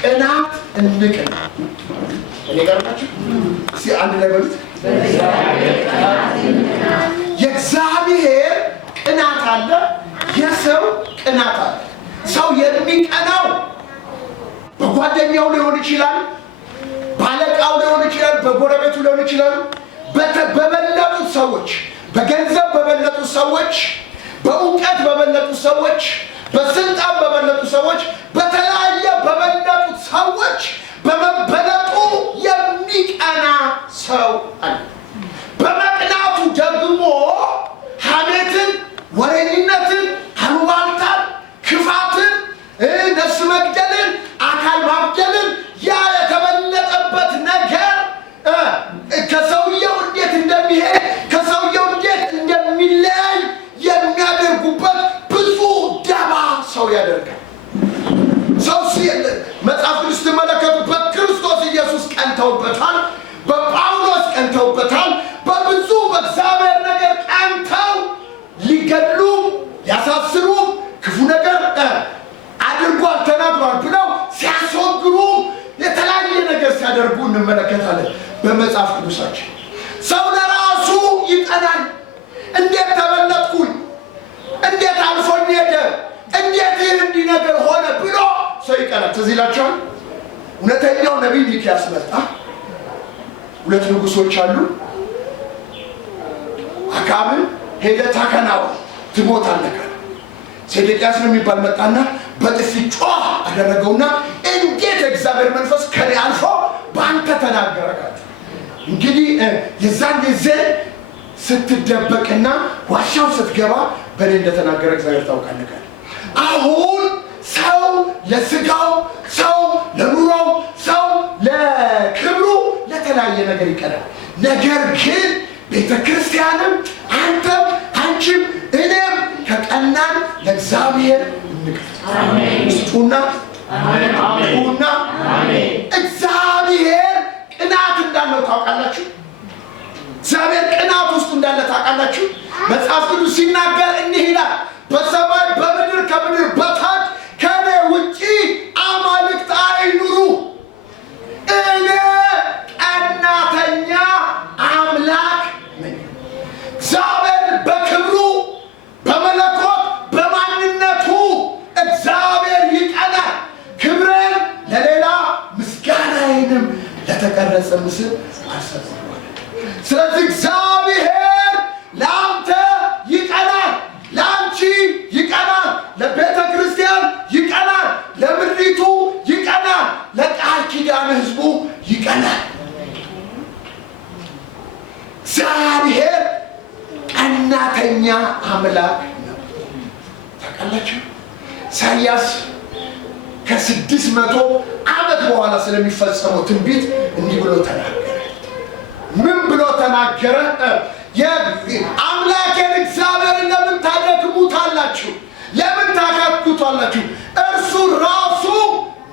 ቅናት እንቅና እኔ ጋርናችሁ አንድ ላይ በሉት። የእግዚአብሔር ቅናት አለ፣ የሰው ቅናት አለ። ሰው የሚቀናው በጓደኛው ሊሆን ይችላል፣ ባለቃው ሊሆን ይችላል፣ በጎረቤቱ ሊሆን ይችላል፣ በበለጡት ሰዎች፣ በገንዘብ በበለጡት ሰዎች፣ በእውቀት በበለጡት ሰዎች፣ በስልጣን በበለጡት ሰዎች፣ በተለያየ በበለጡት ሰዎች በመበለጡ የሚቀና ሰው አለ። በመቅናቱ ደግሞ ሐሜትን፣ ወሬኝነትን፣ አሉባልታን፣ ክፋትን፣ ነፍስ መግደልን፣ አካል ማግደልን ያ የተበለጠበት ነገር ከሰውየው እንዴት እንደሚሄድ ከሰውየው እንዴት እንደሚለያይ የሚያደርጉበት ብዙ ደባ ሰው ያደርጋል። ሰው መጽሐፍ ቅዱስ ስትመለከቱ በክርስቶስ ኢየሱስ ቀንተውበታል፣ በጳውሎስ ቀንተውበታል፣ በብዙ በእግዚአብሔር ነገር ቀንተው ሊገድሉ ያሳስሩ ክፉ ነገር አድርጓል ተናግሯል ብለው ሲያስወግሩ የተለያየ ነገር ሲያደርጉ እንመለከታለን በመጽሐፍ ቅዱሳችን። ሰው ለራሱ ይቀናል። እንዴት ተበለጥኩኝ፣ እንዴት አልፎኝ ሄደ፣ እንዴት ይህ እንዲህ ነገር ሆነ ብሎ ሰው ይቀናል። ትዝ ይላችኋል እውነተኛው ነቢይ ሚክያስ መጣ። ሁለት ንጉሶች አሉ። አካብን ሄደህ ተከናወን ትሞታለህ ካለ ሴዴቅያስ ነው የሚባል መጣና በጥፊ ጮህ አደረገውና እንዴት እግዚአብሔር መንፈስ ከኔ አልፎ በአንተ ተናገረ ካለ እንግዲህ የዛን ጊዜ ስትደበቅና ዋሻው ስትገባ በእኔ እንደተናገረ እግዚአብሔር ታውቃለህ። አሁን ሰው ለስጋው፣ ሰው ለኑሮው፣ ሰው ለክብሩ ለተለያየ ነገር ይቀናል። ነገር ግን ቤተክርስቲያንም አንተም አንቺም እኔም ከቀናን ለእግዚአብሔር እንቀናለን። ስጡና እግዚአብሔር ቅናት እንዳለው ታውቃላችሁ። እግዚአብሔር ቅናት ውስጥ እንዳለ ታውቃላችሁ። መጽሐፍ ቅዱስ ሲናገር እንዲህ ይላል፣ በሰማይ በምድር ከምድር በታች ከኔ ውጪ አማልክት አይኑሩ፣ እኔ ቀናተኛ አምላክ ነኝ። እግዚአብሔር በክብሩ በመለኮት በማንነቱ እግዚአብሔር ይቀናል። ክብሬን ለሌላ ምስጋናዬንም ለተቀረጸ ምስል አልሰጠም። ስለዚህ እግዚአብሔር ለአንተ ይቀናል፣ ለአንቺ ይቀናል፣ ለቤተ ክርስቲያን ይቀናል፣ ለምድሪቱ ይቀናል፣ ለቃል ኪዳን ሕዝቡ ይቀናል። እግዚአብሔር ቀናተኛ አምላክ ነው። ታውቃላችሁ ኢሳይያስ ከ600 ዓመት በኋላ ስለሚፈጸመው ትንቢት እንዲህ ብሎ ተናገረ። ምን ብሎ ተናገረ? አምላኬን እግዚአብሔርን ለምን ታደክሙታላችሁ? ለምን ታካክቱታላችሁ? እርሱ ራሱ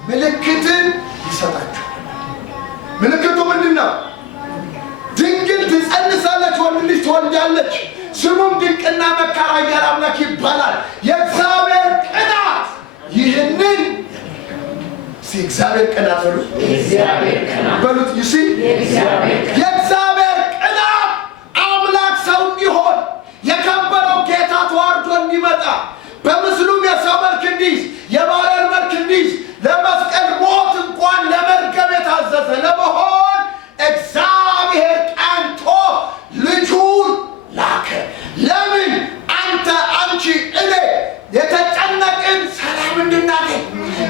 ምልክትን ይሰጣችሁ። ምልክቱ ምንድን ነው? ድንግል ትጸንሳለች፣ ወንድ ልጅ ትወልዳለች፣ ስሙም ድንቅና መካር ኃያል አምላክ ይባላል። የእግዚአብሔር ቅናት ይህንን የእግዚአብሔር ቅናት በሉት፣ በሉት የእግዚአብሔር ቅናት አምላክ ሰው እንዲሆን የከበረው ጌታ ተዋርዶ እንዲመጣ በምስሉም የሰው መልክ እንዲይዝ የባሪያን መልክ እንዲይዝ ለመስቀል ሞት እንኳን ለመርገም የታዘዘ ለመሆን እግዚአብሔር ቀንቶ ልጁን ላከ። ለምን? አንተ፣ አንቺ፣ እኔ የተጨነቅን ሰላም እንድናገኝ፣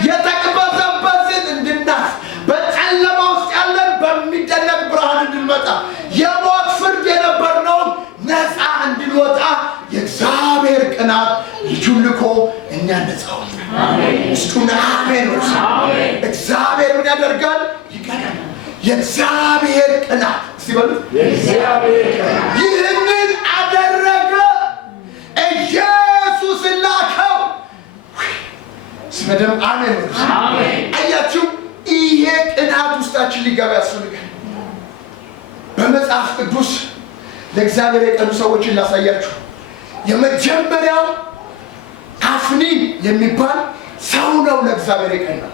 የተቅበዘበዝን እንድናስ፣ በጨለማ ውስጥ ያለን በሚደነቅ ብርሃን እንድንመጣ፣ የሞት ፍርድ የነበርነውን ነፃ እንድንወጣ የእግዚአብሔር ቅናት ልጁን ልኮ እኛ ነፃ ወጣ። እስቱና አሜን። እግዚአብሔር ምን ያደርጋል? ይቀናል። የእግዚአብሔር ቅናት ሲበሉ ይህንን አደረገ። ኢየሱስ ላከው። ስመደም አሜን። አያችሁ፣ ይሄ ቅናት ውስጣችን ሊገባ ያስፈልጋል። በመጽሐፍ ቅዱስ ለእግዚአብሔር የቀኑ ሰዎችን ላሳያችሁ። የመጀመሪያው አፍኒ የሚባል ሰው ነው ለእግዚአብሔር የቀናው።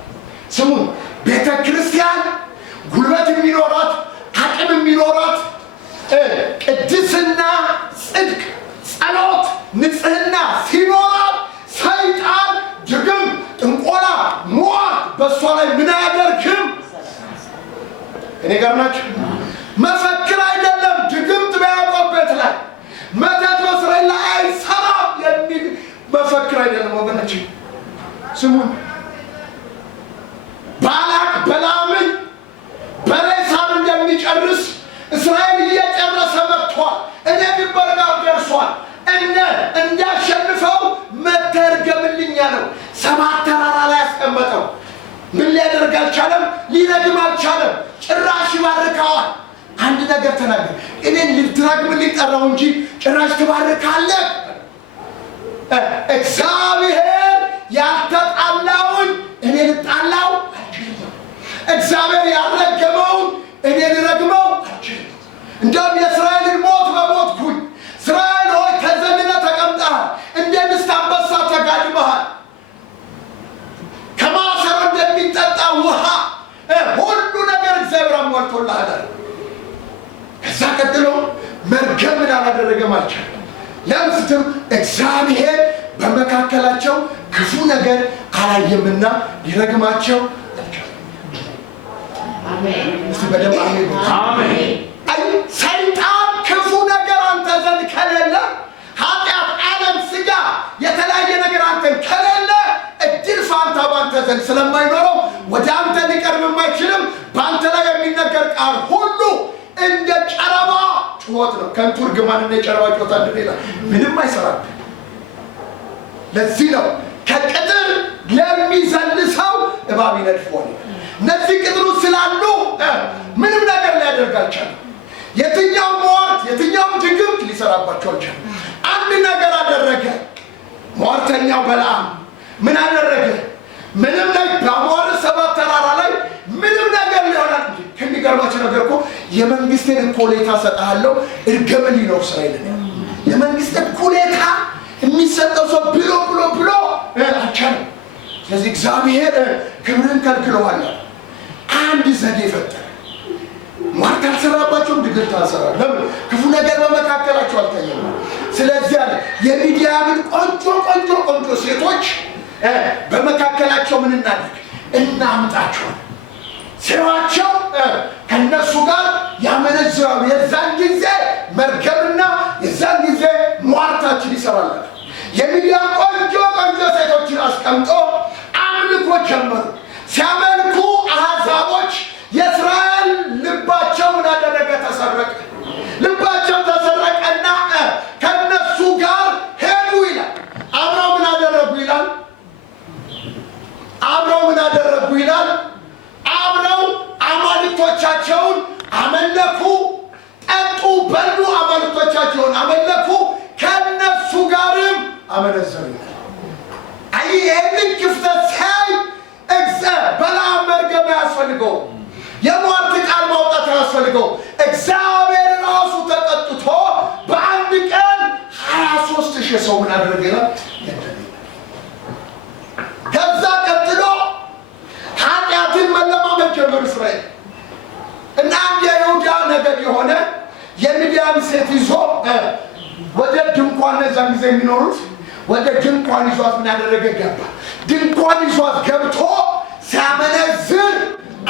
ስሙን ቤተ ክርስቲያን ጉልበት የሚኖራት አቅም የሚኖራት ቅድስና፣ ጽድቅ፣ ጸሎት፣ ንጽህና ሲኖራት ሰይጣን ድግም፣ ጥንቆላ፣ ሟርት በእሷ ላይ ምን አያደርግም? እኔ ጋር ናቸው። መፈክር አይደለም ድግምት በያዕቆብ ቤት ላይ መተት በእስራኤል ላይ አይሰራም የሚል መፈክር አይደለም ወገኖች። ስሙን ባላቅ በላምን በሬሳን እንደሚጨርስ እስራኤል እየጨረሰ መጥቷል። እኔ ድንበር ጋር ደርሷል። እንዳሸንፈው መተርገምልኝ ያለው 7 ተራራ ላይ ያስቀመጠው ምን ሊያደርግ አልቻለም? ሊረግም አልቻለም። ጭራሽ ይባርከዋል። አንድ ነገር ተናገር። እኔን ልትረግምልኝ ጠራው እንጂ ጭራሽ ትባርካለህ። እግዚአብሔር ያልተጣላውን እኔ ልጣላው አልችልም። እግዚአብሔር ያልረገመውን እኔ ልረግመው አልችልም። እንደውም የእስራኤልን ሞት በሞትኩኝ። እስራኤል ሆይ ተዘልለህ ተቀምጠሃል። እንደ ምስት አንበሳ ተጋድመሃል። ከማሰሮ እንደሚጠጣ ውሃ ሁሉ ነገር እግዚአብሔር አሟልቶልሃል። ከዛ ቀጥሎ መርገምን አላደረገም አልቻለም። ለምን ስትሉ እግዚአብሔር በመካከላቸው ክፉ ነገር አላየምና ሊረግማቸው አልቻለም። አሜን። እስቲ በደንብ አሜን። አይ ሰይጣን ክፉ ነገር አንተ ዘንድ ከሌለ፣ ኃጢአት፣ ዓለም፣ ስጋ የተለያየ ነገር አንተ ከሌለ እድል ፋንታ ባንተ ዘንድ ስለማይኖረው ወደ አንተ ሊቀርብ አይችልም። ባንተ ላይ የሚነገር ቃል ሁሉ እንደ ጨረባ ጩኸት ነው። ከንቱ እርግማን እና የጨረባ ጩኸት አንድ ሌላ ምንም አይሰራም። ለዚህ ነው ከቅጥር ለሚዘል ሰው እባብ ይነድፈዋል። እነዚህ ቅጥሩ ስላሉ ምንም ነገር ሊያደርግ አልቻለም። የትኛውም ሟርት፣ የትኛውም ድግምት ሊሰራባቸው አልቻለም። አንድ ነገር አደረገ። ሟርተኛው በለዓም ምን አደረገ? ምንም ላይ በአሞር 7 ተራራ ላይ ምንም ነገር ሊሆናል። ከሚገርማችሁ ነገር እኮ የመንግስትን እኩሌታ ሰጣለሁ እርገመኝ ነው እስራኤል። የመንግስት እኩሌታ የሚሰጠው ሰው ብሎ አልቻለም። ስለዚህ እግዚአብሔር ክብርን ከልክለዋል። አንድ ዘዴ ፈጠረ። ሟርት አልሰራባቸውም፣ ድግምት አልሰራም። ለምን? ክፉ ነገር በመካከላቸው አልታየም። ስለዚህ አለ የሚዲያምን ቆንጆ ሴቶች በመካከላቸው ምን እናድርግ? እናምጣቸው። ሴዋቸው ከነሱ ጋር ያመነዝራሉ። የዛን ጊዜ መርገምና የዛን ጊዜ ሟርታችን ይሰራላል። የሚዲያም ቆንጆ ሴቶችን አስቀምጦ አምልኮ ጀመሩ። ሲያመልኩ አሕዛቦች የእስራኤል ልባቸው ምን አደረገ? ተሰረቀ። ልባቸው ተሰረቀና ከነሱ ጋር ሄዱ ይላል። አብረው ምን አደረጉ ይላል? አብረው አማልክቶቻቸውን አመለኩ፣ ጠጡ፣ በሉ፣ አማልክቶቻቸውን አመለኩ፣ ከነሱ ጋርም አመነዘሩ። አይ ይህንን ክፍተት ሲያይ በለዓም መርገም ያስፈልገው፣ የሟርት ቃል ማውጣት ያስፈልገው። እግዚአብሔር ራሱ ተቀጥቶ በአንድ ቀን 23,000 ሰው ምን አደረገ ይላል? ከዛ ቀጥሎ ኃጢአትን መለማመድ ጀመሩ እስራኤል እና አንድ የይሁዳ ነገድ የሆነ የሚዲያም ሴት ይዞ ወደ ድንኳን፣ እዛን ጊዜ የሚኖሩት ወደ ድንኳን ይዟት ምን ያደረገ ገባ። ድንኳን ይዟት ገብቶ ሲያመነዝር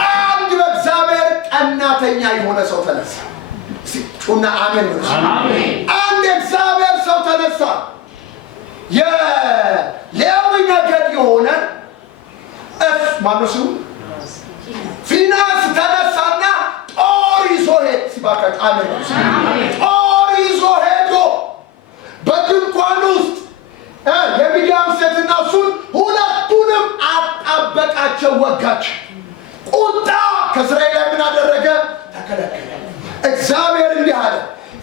አንድ በእግዚአብሔር ቀናተኛ የሆነ ሰው ተነሳ። ጩና አሜን። አንድ እግዚአብሔር ሰው ተነሳ። የሌዊ ነገድ የሆነ ማነው ስሙ? ፊናስ ተነሳና ጦር ይዞ ሄድ ሲባከት አሜን። ጦር ይዞ ሄዶ በድንኳን ውስጥ የሚዲያም ሴትና እሱን ሁለቱንም አጣበቃቸው፣ ወጋቸው። ቁጣ ከእስራኤል ላይ ምን አደረገ? ተከለከለ። እግዚአብሔር እንዲህ አለ፣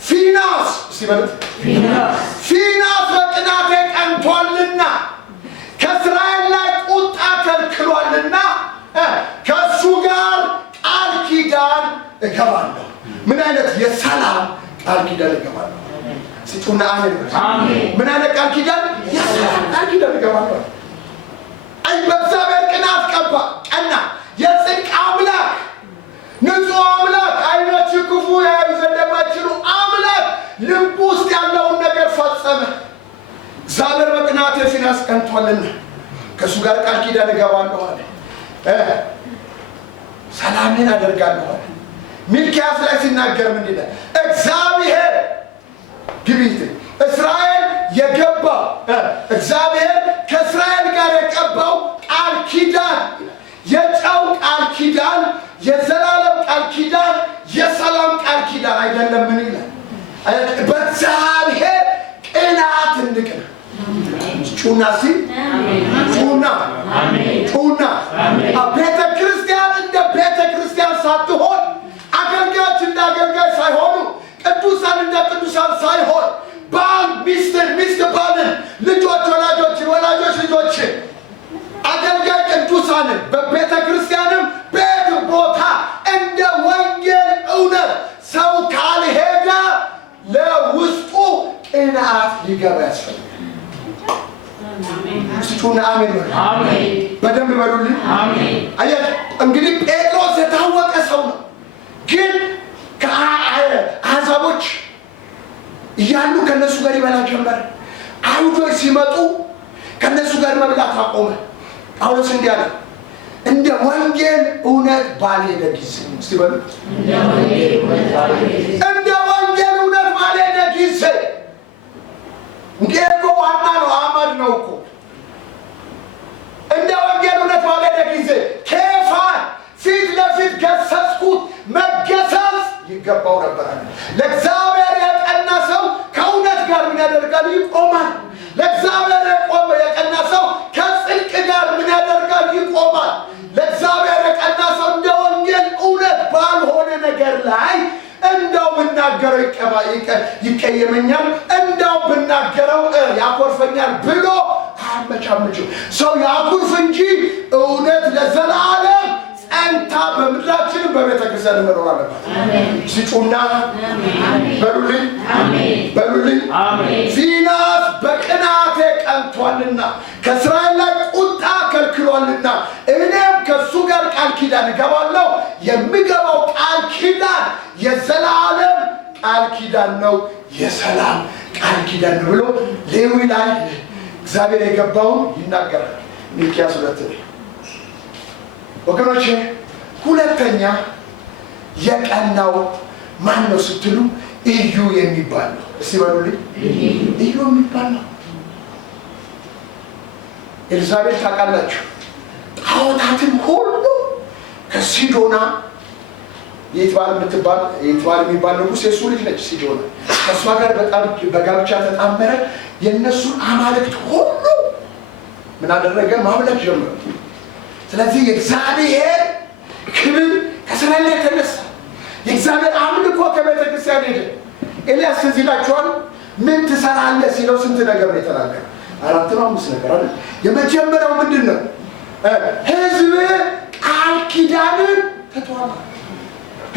ፊናስ ሲበሉት ፊናስ በቅናቴ ቀንቷልና ከእስራኤል ላይ ቁጣ ከልክሏልና ከእሱ ጋር ቃል ኪዳን እገባለሁ። ምን አይነት የሰላም ቃል ኪዳን እገባለሁ? ሲጡና አሜን። ምን አይነት ቃል ኪዳን? የሰላም ቃል ኪዳን ይገባል። አይ በእግዚአብሔር ቅናት ቀና የጽድቅ አምላክ ንጹህ አምላክ አይኖች ክፉ ያዩ ዘንድ የማይችሉ አምላክ ልብ ውስጥ ያለውን ነገር ፈጸመ። እግዚአብሔር በቅናት ፊናስ ቀንቷልና ከእሱ ጋር ቃል ኪዳን እገባለሁ አለ። ሰላሜን አደርጋለሁ አለ። ሚልክያስ ላይ ሲናገር ምንድን ነው? እግዚአብሔር ግቢት እስራኤል የገባው እግዚአብሔር ከእስራኤል ጋር የቀባው ቃል ኪዳን የጨው ቃል ኪዳን፣ የዘላለም ቃል ኪዳን፣ የሰላም ቃል ኪዳን አይደለም። ምን ይላል? በእግዚአብሔር ቅናት እንቅና። ጩና ሲ ጩና ቤተ ክርስቲያን እንደ ቤተ ክርስቲያን ሳትሆን፣ አገልጋዮች እንደ አገልጋይ ሳይሆኑ፣ ቅዱሳን እንደ ቅዱሳን ሳይሆን፣ ባል ሚስት ባልን፣ ልጆች ወላጆች ልጆችን፣ አገልጋይ ቅዱሳንን በቤተ ክርስቲያንም ቤት ቦታ እንደ ወንጌል እውነት ሰው ካልሄደ ለውስጡ ቅንዓት ሊገባ ያስፈልጋል። ስጩና አሜን በደንብ በሉልኝ። አያችሁ እንግዲህ ጴጥሮስ የታወቀ ሰው ነው፣ ግን ከአሕዛቦች እያሉ ከነሱ ጋር ይበላ ጀመረ። አይሁዶች ሲመጡ ከነሱ ጋር መብላት አቆመ። ጳውሎስ እንዲህ አለ፣ እንደ ወንጌል እውነት ባልሄደ ጊዜ ሲበሉ እንደ ወንጌል እውነት ባልሄደ ጊዜ እንግዲህ እኮ ዋና ነው፣ አማድ ነው እኮ። እንደ ወንጌል እውነት ባልሄደ ጊዜ ኬፋን ፊት ለፊት ገሰጽኩት፣ መገሰጽ ይገባው ነበር። ለእግዚአብሔር የቀና ሰው ከእውነት ጋር ምን ያደርጋል? ይቆማል። ለእግዚአብሔር የቀና ሰው ከጽድቅ ጋር ምን ያደርጋል? ይቆማል። ለእግዚአብሔር የቀና ሰው እንደ ወንጌል እውነት ባልሆነ ነገር ላይ እንደው ብናገረው ይቀየመኛል፣ እንደው ብናገረው ያኮርፈኛል ብሎ አያመቻምችም። ሰው ያኩርፍ እንጂ እውነት ለዘላለም ጸንታ በምድራችን በቤተ ክርስቲያን መኖር አለባት። ሲጩና በሉልኝ። ፊናስ በቅናቴ ቀንቷልና ከእስራኤል ላይ ቁጣ ከልክሏልና እኔም ከእሱ ጋር ቃል ኪዳን እገባለሁ። የሚገባው ቃል ኪዳን የዘላለም ቃል ኪዳን ነው፣ የሰላም ቃል ኪዳን ነው ብሎ ሌዊ ላይ እግዚአብሔር የገባውን ይናገራል። ሚልክያስ 2 ወገኖቼ፣ ሁለተኛ የቀናው ማን ነው ስትሉ ኢዩ የሚባል ነው። እስቲ በሉልኝ፣ ኢዩ የሚባል ነው። ኤልዛቤል ታውቃላችሁ፣ ጣዖታትን ሁሉ ከሲዶና የትባል የሚባል ንጉሥ የእሱ ልጅ ነች ሲዶና። ከእሷ ጋር በጣም በጋብቻ ተጣመረ። የእነሱን አማልክት ሁሉ ምን አደረገ? ማምለክ ጀመረ። ስለዚህ የእግዚአብሔር ክብር ከእስራኤል ላይ ተነሳ። የእግዚአብሔር አምልኮ ከቤተ ክርስቲያን ሄደ። ኤልያስ ትዝ ይላችኋል፣ ምን ትሰራለህ ሲለው ስንት ነገር ነው የተናገረ? 4 ነው 5 ነገር አለ። የመጀመሪያው ምንድን ነው? ሕዝብ ቃል ኪዳንን ትቷል።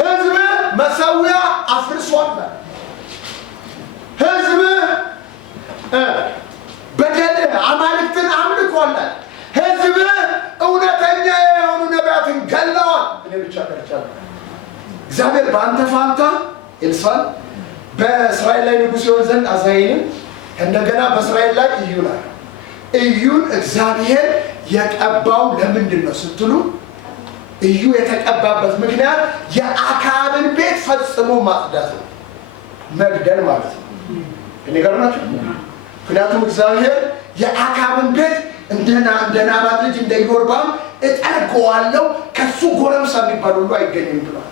ሕዝብ መሠዊያ አፍርሷል። ሕዝብ በደል አማልክትን አምልኳል። ሕዝብ እውነተኛ የሆኑ ነቢያትን ገለዋል። እኔ ብቻ ቀርቻለሁ። እግዚአብሔር በአንተ ፋንታ ኤልሳዕን፣ በእስራኤል ላይ ንጉሥ ይሆን ዘንድ አዛሄልን፣ እንደገና በእስራኤል ላይ ኢዩን አለ። ኢዩን እግዚአብሔር የቀባው ለምንድን ነው ስትሉ፣ ኢዩ የተቀባበት ምክንያት የአክዓብን ቤት ፈጽሞ ማጽዳት ነው፣ መግደል ማለት ነው። እኔ ጋር ናቸው። ምክንያቱም እግዚአብሔር የአክዓብን ቤት እንደ ናባጥ ልጅ እንደ ኢዮርብዓም እጠርገዋለሁ፣ ከሱ ጎረምሳ የሚባል ሁሉ አይገኝም ብሏል።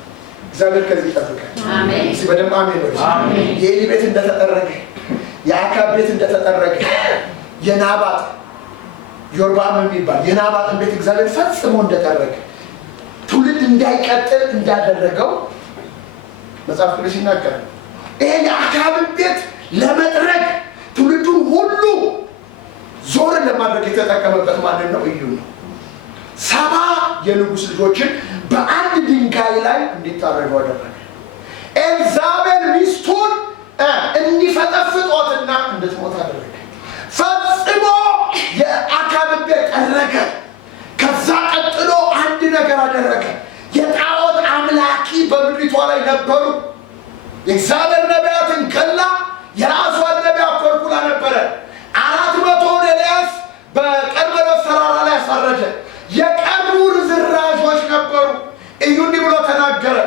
እግዚአብሔር ከዚህ ይጠብቃል። አሜን። በደንብ አሜን። የኤሊ ቤት እንደተጠረገ፣ የአክዓብ ቤት እንደተጠረገ፣ የናባጥ ኢዮርብዓም የሚባል የናባጥን ቤት እግዚአብሔር ፈጽሞ እንደጠረገ፣ ትውልድ እንዳይቀጥል እንዳደረገው መጽሐፍ ቅዱስ ይናገራል። ይሄ የአክዓብን ቤት ለመጥረግ ትውልዱን ሁሉ ዞር ለማድረግ የተጠቀመበት ማንን ነው? ኢዩ ነው። 70 የንጉሥ ልጆችን በአንድ ድንጋይ ላይ እንዲታረዱ አደረገ። ኤልዛቤል ሚስቱን እንዲፈጠፍጦትና እንድትሞት አደረገ። ፈጽሞ የአካብን ቤት ጠረገ። ከዛ ቀጥሎ አንድ ነገር አደረገ። የጣዖት አምላኪ በምድሪቷ ላይ ነበሩ። የእግዚአብሔር ነቢያትን ገላ የራሷን ነቢያት ኮልኩላ ነበረ። 400 ኤልያስ በቀርሜሎስ ተራራ ላይ አሳረደ። የቀሩ ርዝራዦች ነበሩ። እዩ እንዲህ ብሎ ተናገረ።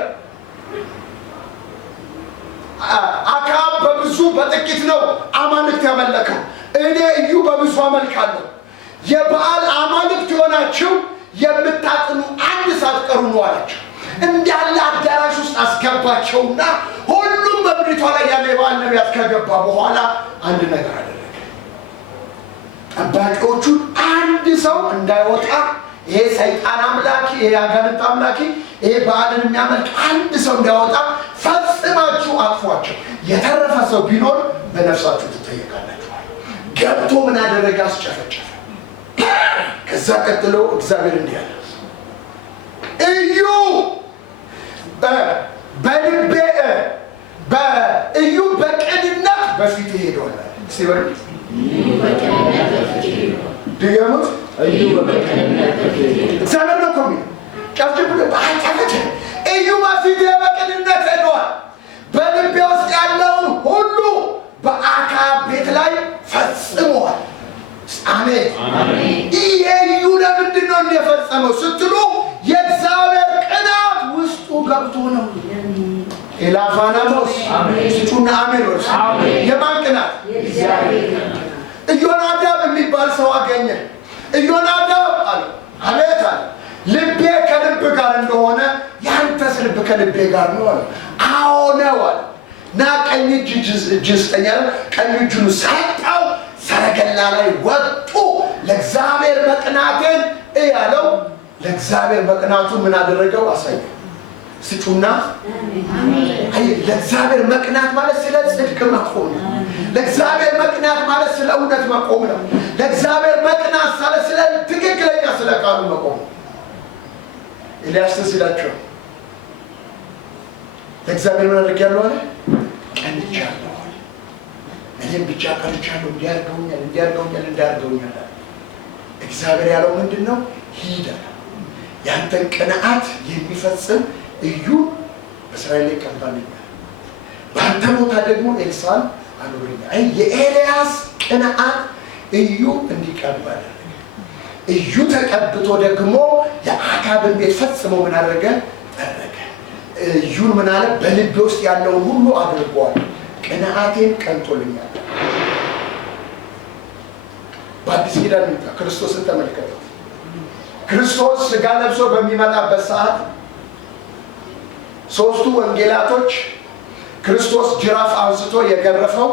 አክዓብ በብዙ በጥቂት ነው አማልክት ያመለከው፣ እኔ እዩ በብዙ አመልካለሁ። የበዓል አማልክት የሆናችሁ የምታጥኑ አንድ ሳትቀሩ ነው አላቸው። እንዳለ አዳራሽ ውስጥ አስገባቸውና ሁሉም በምድሪቷ ላይ ያለ የበዓል ነቢያት ከገባ በኋላ አንድ ነገር አደረገ። ጠባቂዎቹን አንድ ሰው እንዳይወጣ፣ ይሄ ሰይጣን አምላኪ፣ ይሄ አጋንንት አምላኪ፣ ይሄ በዓልን የሚያመልክ አንድ ሰው እንዳይወጣ ፈጽማችሁ አጥፏቸው። የተረፈ ሰው ቢኖር በነፍሳችሁ ትጠየቃላችሁ። ገብቶ ምን አደረገ? አስጨፈጨፈ። ከዛ ቀጥሎ እግዚአብሔር እንዲህ አለ፣ እዩ በልቤ እዩ በቅንነት በፊት ሄዷል። ሲበሉ ድገሙት። እግዚአብሔር ነው ኮሚ ጫፍጭ ብሎ ባይታፈች እዩ በፊት በቅንነት ሄዷል። በልቤ ውስጥ ያለውን ሁሉ በአክዓብ ቤት ላይ ፈጽሟል። አሜን። ይሄ እዩ ለምንድን ነው እንደፈጸመው ስትሉ የእግዚአብሔር ቅናት ውስጡ ገብቶ ነው። ኤላፋናሞስ ስጩና አሜን ወርስ የማን ቅናት? ኢዮናዳብ የሚባል ሰው አገኘ። ኢዮናዳብ አለ አቤት አለ ልቤ ከልብ ጋር እንደሆነ ያንተስ ልብ ከልቤ ጋር ነው አለ። አዎ ነው አለ። ና ቀኝ እጅ ስጠኝ አለ። ቀኝ እጁን ሰጠው። ሰረገላ ላይ ወጡ። ለእግዚአብሔር መቅናትን ያለው ለእግዚአብሔር መቅናቱን ምን አደረገው? አሳየው። ስጩና ለእግዚአብሔር መቅናት ማለት ስለ ጽድቅ መቆም ነው። ለእግዚአብሔር መቅናት ማለት ስለ እውነት መቆም ነው። ለእግዚአብሔር መቅናት ማለት ስለ ትክክለኛ ስለ ቃሉ መቆም ነው። ኤልያስ ሲላቸው ለእግዚአብሔር ምን አድርጌያለሁ አለ? ቀንቻለሁ። እኔም ብቻ ቀንቻለሁ። እንዲያርገውኛል። እግዚአብሔር ያለው ምንድን ነው? ሂድ ያንተን ቅንዓት የሚፈጽም እዩ በእስራኤል ላይ ቀባልኛል። በአንተ ቦታ ደግሞ ኤልሳዕን አኖረኛል። የኤልያስ ቅንዓት እዩ እንዲቀባ አደረገ። እዩ ተቀብቶ ደግሞ የአክዓብን ቤት ፈጽሞ ምን አደረገ? ጠረገ። እዩን ምን አለ? በልቤ ውስጥ ያለውን ሁሉ አድርጓል። ቅንዓቴን ቀንቶልኛል። በአዲስ ኪዳን ክርስቶስን ተመልከቱት። ክርስቶስ ሥጋ ለብሶ በሚመጣበት ሰዓት ሦስቱ ወንጌላቶች ክርስቶስ ጅራፍ አንስቶ የገረፈው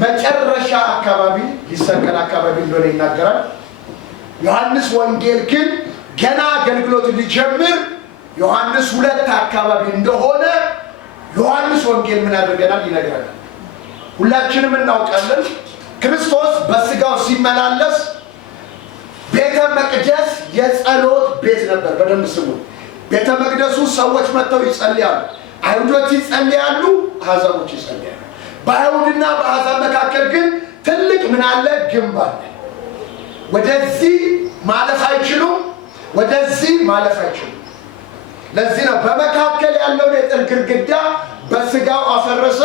መጨረሻ አካባቢ ሊሰቀል አካባቢ እንደሆነ ይናገራል። ዮሐንስ ወንጌል ግን ገና አገልግሎት ሊጀምር ዮሐንስ 2 አካባቢ እንደሆነ ዮሐንስ ወንጌል ምን አድርገናል? ይነግረናል። ሁላችንም እናውቃለን። ክርስቶስ በስጋው ሲመላለስ ቤተ መቅደስ የጸሎት ቤት ነበር። በደንብ ስሙ። ቤተ መቅደሱ ሰዎች መጥተው ይጸልያሉ። አይሁዶች ይጸልያሉ፣ አሕዛቦች ይጸልያሉ። በአይሁድና በአሕዛብ መካከል ግን ትልቅ ምን አለ? ግንብ አለ። ወደዚህ ማለፍ አይችሉም፣ ወደዚህ ማለፍ አይችሉም። ለዚህ ነው በመካከል ያለውን የጥል ግድግዳ በስጋው አፈረሰ።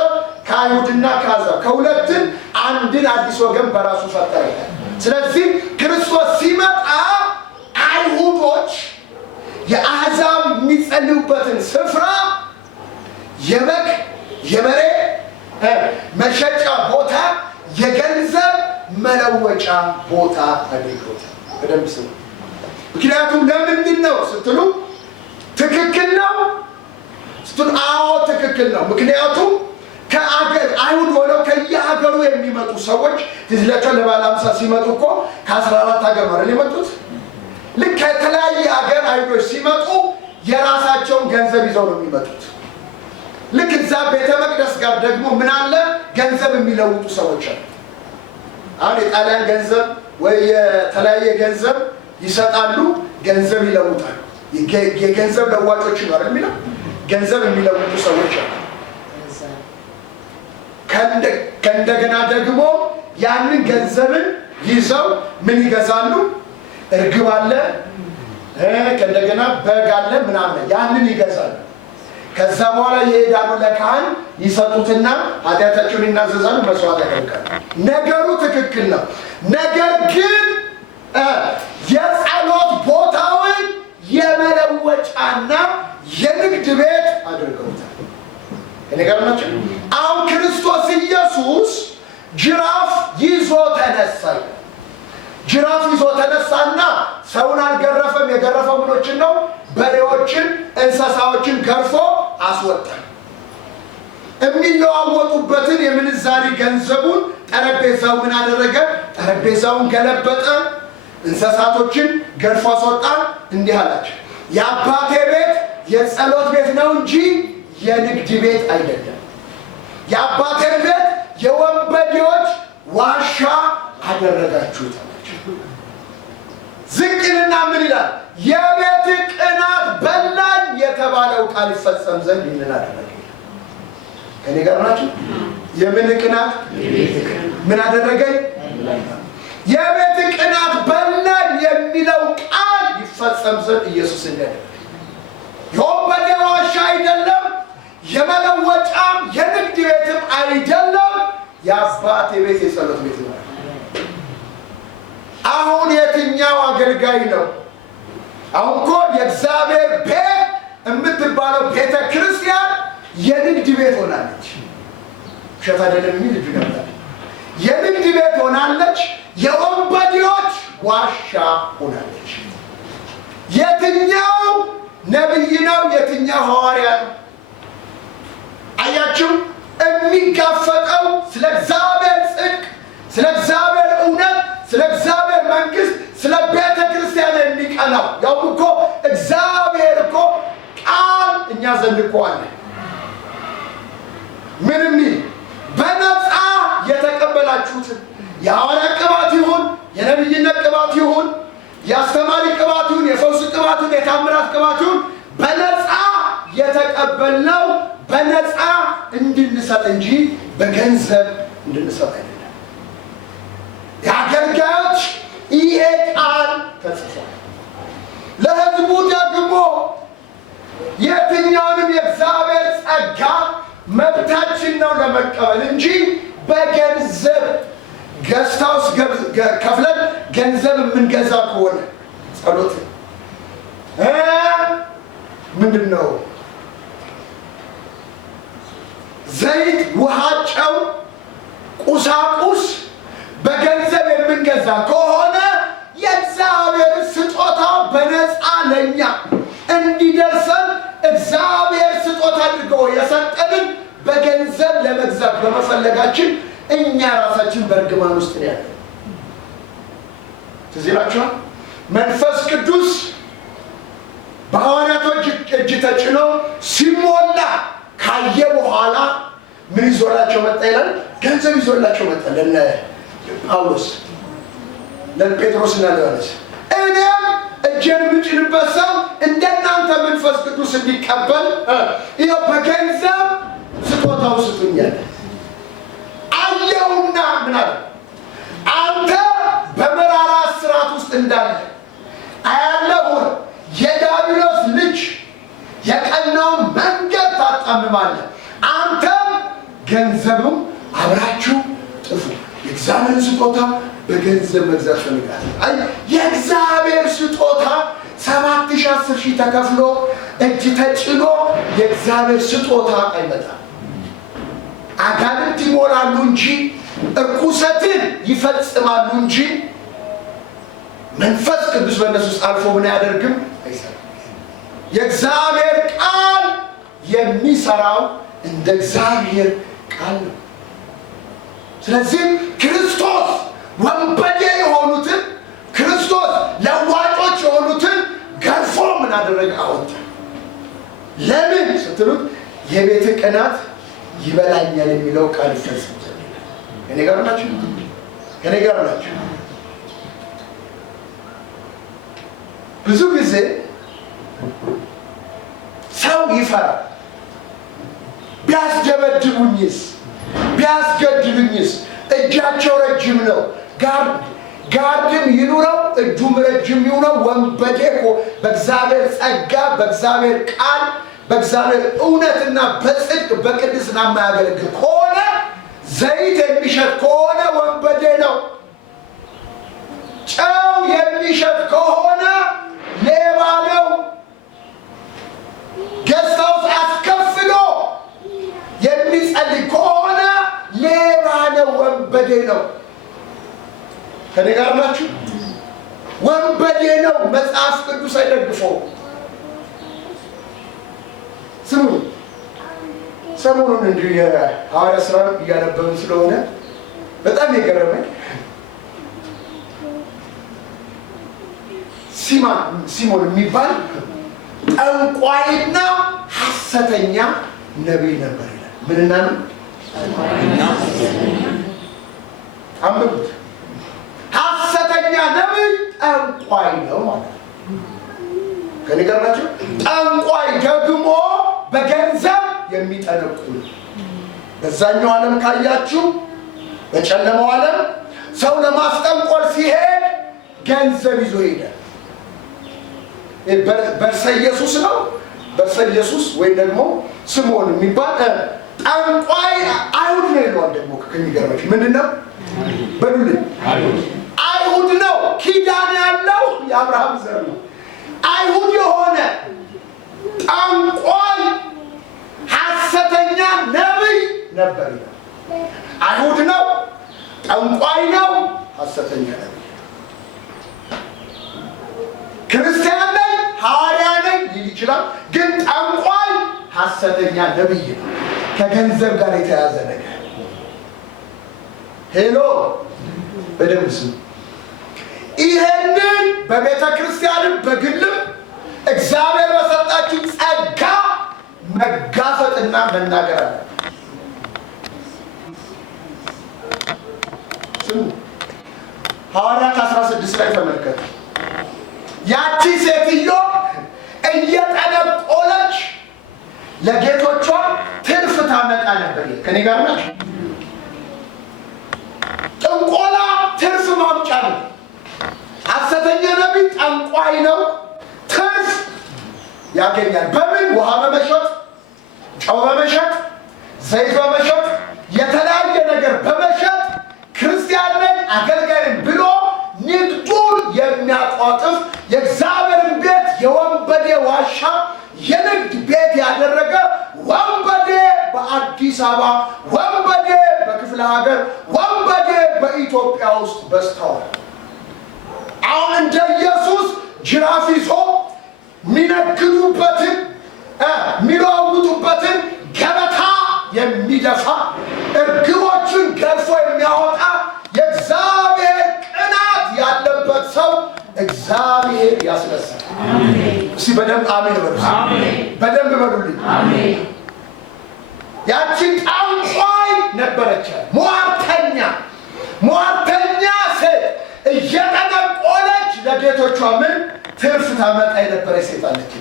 ከአይሁድና ከአሕዛብ ከሁለትን አንድን አዲስ ወገን በራሱ ፈጠረ። ስለዚህ ክርስቶስ ሲመጣ አይሁዶች የአሕዛብ የሚጸልዩበትን ስፍራ የበግ የበሬ መሸጫ ቦታ፣ የገንዘብ መለወጫ ቦታ አድርገውታል። በደንብ ስሙ። ምክንያቱም ለምንድን ነው ስትሉ ትክክል ነው ስትሉ አዎ ትክክል ነው። ምክንያቱም ከአገር አይሁድ ሆነው ከየሀገሩ የሚመጡ ሰዎች ትዝለቸው ለበዓለ ሃምሳ ሲመጡ እኮ ከ14 ሀገር ነው የመጡት። ልክ ከተለያየ ሀገር አይሁዶች ሲመጡ የራሳቸውን ገንዘብ ይዘው ነው የሚመጡት። ልክ እዛ ቤተ መቅደስ ጋር ደግሞ ምን አለ? ገንዘብ የሚለውጡ ሰዎች አሉ። አሁን የጣሊያን ገንዘብ ወይ የተለያየ ገንዘብ ይሰጣሉ፣ ገንዘብ ይለውጣሉ። የገንዘብ ለዋጮች ነው አይደል የሚለው? ገንዘብ የሚለውጡ ሰዎች አሉ። ከእንደገና ደግሞ ያንን ገንዘብን ይዘው ምን ይገዛሉ? እርግብ አለ፣ ከእንደገና በግ አለ ምናምን፣ ያንን ይገዛሉ። ከዛ በኋላ የሄዳሉ ለካህን ይሰጡትና ኃጢአታቸውን ይናዘዛሉ፣ መስዋዕት ያደርጋሉ። ነገሩ ትክክል ነው። ነገር ግን የጸሎት ቦታውን የመለወጫና የንግድ ቤት አድርገውታል። ነገር ናቸው። አሁን ክርስቶስ ኢየሱስ ጅራፍ ይዞ ተነሳ። ጅራፍ ይዞ ተነሳና ሰውን አልገረፈም። የገረፈው ምኖችን ነው? በሬዎችን፣ እንስሳዎችን ገርፎ አስወጣ። የሚለዋወጡበትን የምንዛሪ ገንዘቡን ጠረጴዛው ምን አደረገ? ጠረጴዛውን ገለበጠ። እንስሳቶችን ገርፎ አስወጣ። እንዲህ አላቸው፣ የአባቴ ቤት የጸሎት ቤት ነው እንጂ የንግድ ቤት አይደለም። የአባቴን ቤት የወንበዴዎች ዋሻ አደረጋችሁት። ዝቅልና ምን ይላል? የቤት ቅናት በላኝ የተባለው ቃል ይፈጸም ዘንድ ይህንን አደረገ። ከኔ ጋር ናችሁ? የምን ቅናት? ምን አደረገኝ? የቤት ቅናት በላኝ የሚለው ቃል ይፈጸም ዘንድ ኢየሱስ እንዳደረገ። የወንበዴ ዋሻ አይደለም፣ የመለወጫም የንግድ ቤትም አይደለም፣ የአባቴ ቤት የጸሎት ቤት ነው። አሁን የትኛው አገልጋይ ነው? አሁን እኮ የእግዚአብሔር ቤት የምትባለው ቤተ ክርስቲያን የንግድ ቤት ሆናለች። ውሸት አይደለም የሚል ልጁ ነበር። የንግድ ቤት ሆናለች፣ የወንበዴዎች ዋሻ ሆናለች። የትኛው ነቢይ ነው? የትኛው ሐዋርያ ነው? አያችሁ፣ የሚጋፈጠው ስለ እግዚአብሔር ጽድቅ፣ ስለ እግዚአብሔር እውነት፣ ስለ እግዚአብሔር መንግስት፣ ስለ ቤተ ክርስቲያን የሚቀናው ያው እኮ እግዚአብሔር እኮ ቃል እኛ ዘንድ እኮ አለ። ምን የሚል? በነፃ የተቀበላችሁትን የሐዋርያ ቅባት ይሁን፣ የነቢይነት ቅባት ይሁን፣ የአስተማሪ ቅባት ይሁን፣ የፈውስ ቅባት ይሁን፣ የታምራት ቅባት ይሁን፣ በነፃ የተቀበልነው በነፃ እንድንሰጥ እንጂ በገንዘብ እንድንሰጥ አይደለም። የአገልጋዮች ይሄ ቃል ተጽፏል። ለሕዝቡ ደግሞ የትኛውንም የእግዚአብሔር ጸጋ መብታችን ነው ለመቀበል እንጂ በገንዘብ ገዝታውስ ከፍለን ገንዘብ የምንገዛ ከሆነ ጸሎት ምንድን ነው? ዘይት፣ ውሃ፣ ጨው፣ ቁሳቁስ በገንዘብ የምንገዛ ከሆነ የእግዚአብሔር ስጦታ በነፃ ለኛ እንዲደርሰን እግዚአብሔር ስጦታ አድርጎ የሰጠንን በገንዘብ ለመግዛት በመፈለጋችን እኛ ራሳችን በእርግማን ውስጥ ነው ያለው። ትዝ ይላችኋል። መንፈስ ቅዱስ በሐዋርያቶች እጅ ተጭኖ ሲሞላ ካየ በኋላ ምን ይዞላቸው መጣ ይላል? ገንዘብ ይዞላቸው መጣ። ለነ ጳውሎስ፣ ለጴጥሮስና ለዮሐንስ እኔም እጄን የምጭንበት ሰው እንደናንተ መንፈስ ቅዱስ እንዲቀበል ይኸው በገንዘብ ስጦታው ስጡኛል። አየውና ምን አለ? አንተ በመራራ እስራት ውስጥ እንዳለ አያለሁ። የዲያብሎስ ልጅ የቀናውን መንገድ ታጣምማለህ። አንተም ገንዘብም አብራችሁ ጥፉ። የእግዚአብሔር ስጦታ በገንዘብ መግዛት ፈልጋለህ? አይ የእግዚአብሔር ስጦታ 7,000 10,000 ተከፍሎ እጅ ተጭኖ የእግዚአብሔር ስጦታ አይመጣም። አጋንንት ይሞላሉ እንጂ እርኩሰትን ይፈጽማሉ እንጂ መንፈስ ቅዱስ በእነሱ ውስጥ አልፎ ምን አያደርግም? አይሰራም። የእግዚአብሔር ቃል የሚሰራው እንደ እግዚአብሔር ቃል ነው። ስለዚህ ክርስቶስ ወንበዴ የሆኑትን፣ ክርስቶስ ለዋጮች የሆኑትን ገርፎ ምን አደረገ? አወጣ። ለምን ስትሉት የቤት ቅናት ይበላኛል የሚለው ቃል ይፈጽም ዘንድ። ከኔ ጋር ናችሁ? ከኔ ጋር ናችሁ? ብዙ ጊዜ ሰው ይፈራል። ቢያስደበድቡኝስ፣ ቢያስገድሉኝስ? እጃቸው ረጅም ነው። ጋርድም ይኑረው እጁም ረጅም ይሁነው። ወንበዴ እኮ በእግዚአብሔር ጸጋ፣ በእግዚአብሔር ቃል፣ በእግዚአብሔር እውነትና በጽድቅ በቅድስና የማያገለግል ከሆነ ዘይት የሚሸጥ ከሆነ ወንበዴ ነው። ጨው የሚሸጥ ከሆነ ሌባ ነው። ገዝታውስ አስከፍሎ የሚጸልይ ከሆነ ሌባ ነው፣ ወንበዴ ነው። ከኔ ጋር ናችሁ? ወንበዴ ነው። መጽሐፍ ቅዱስ አይደግፈው። ሰሞኑን እንዲሁ የሐዋርያ ሥራ እያነበብን ስለሆነ በጣም የገረመኝ ሲሞን የሚባል ጠንቋይና ሐሰተኛ ነቢይ ነበር ይላል። ምንና ነው? አንብቡት። ሐሰተኛ ነቢይ ጠንቋይ ነው ማለት ነው። ከኔ ጋር ናቸው? ጠንቋይ ደግሞ በገንዘብ የሚጠነቁል። በዛኛው ዓለም ካያችሁ፣ በጨለማው ዓለም ሰው ለማስጠንቆል ሲሄድ ገንዘብ ይዞ ሄዳል። በርሰ ኢየሱስ ነው። በርሰ ኢየሱስ ወይም ደግሞ ስምዖን የሚባል ጠንቋይ አይሁድ ነው ይለዋል። ደግሞ ከሚገርማችሁ ምንድን ነው በሉልኝ? አይሁድ ነው። ኪዳን ያለው የአብርሃም ዘር ነው። አይሁድ የሆነ ጠንቋይ ሐሰተኛ ነቢይ ነበር ይላል። አይሁድ ነው፣ ጠንቋይ ነው፣ ሐሰተኛ ነቢይ። ክርስቲያን ነኝ ሐዋርያ ነኝ ሊል ይችላል። ግን ጠንቋይ ሐሰተኛ ነቢይ ነው። ከገንዘብ ጋር የተያዘ ነገር። ሄሎ በደንብ ስሙ። ይሄንን በቤተ ክርስቲያንም በግልም እግዚአብሔር በሰጣችሁ ጸጋ መጋፈጥና መናገር አለ። ስሙ። ሐዋርያት 16 ላይ ተመልከቱ። ያቺ ሴትዮ እየጠነቆለች ለጌቶቿ ትርፍ ታመጣ ነበር። ከኔ ጋር ናችሁ? ጥንቆላ ትርፍ ማምጫ ነው። ሐሰተኛ ነቢይ ጠንቋይ ነው። ትርፍ ያገኛል። በምን? ውሃ በመሸጥ፣ ጨው በመሸጥ፣ ዘይት በመሸጥ፣ የተለያየ ነገር በመሸጥ ክርስቲያን ነኝ አገልጋይ ብሎ ንግዱን የሚያቋጥፍ የእግዚአብሔርን ቤት የወንበዴ ዋሻ የንግድ ቤት ያደረገ ወንበዴ በአዲስ አበባ፣ ወንበዴ በክፍለ ሀገር፣ ወንበዴ በኢትዮጵያ ውስጥ በዝተዋል። አሁን እንደ ኢየሱስ ጅራፍ ይዞ የሚነግዱበትን የሚለዋውጡበትን ገበታ የሚደፋ እርግቦችን ገርፎ የሚያወጣ የእግዚአብሔር ቅናት ያለበት ሰው እግዚአብሔር ያስነሳል። እስቲ በደንብ አሜን በሉ። በደንብ በሉልኝ። ያቺ ጠንቋይ ነበረች፣ ሟርተኛ ሴት እየጠነቆለች ለጌቶቿ ምን ትርፍ ታመጣ የነበረች ሴት አለች።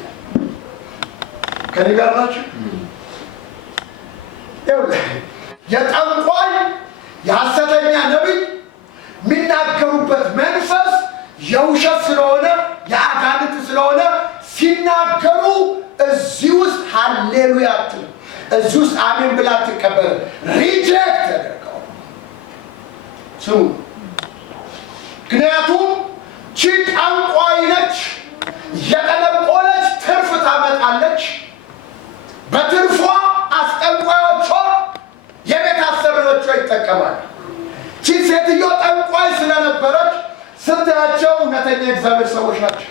ከኔ ጋር ናችሁ? የጠንቋይ የሐሰተኛ ነቢይ የሚናገሩበት መንፈስ የውሸት ስለሆነ የአጋንንት ስለሆነ ሲናገሩ እዚህ ውስጥ ሃሌሉያ አትሉ፣ እዚህ ውስጥ አሜን ብላ አትቀበል። ሪጀክት ተደርገው ስሙ። ምክንያቱም ቺ ጠንቋይ ነች፣ የጠነቆለች ትርፍ ታመጣለች። በትርፏ አስጠንቋዮቿ የቤት አሰሪዎቿ ይጠቀማል። ቺ ሴትዮ ጠንቋይ ስለነበረች ስታያቸው እውነተኛ የእግዚአብሔር ሰዎች ናቸው።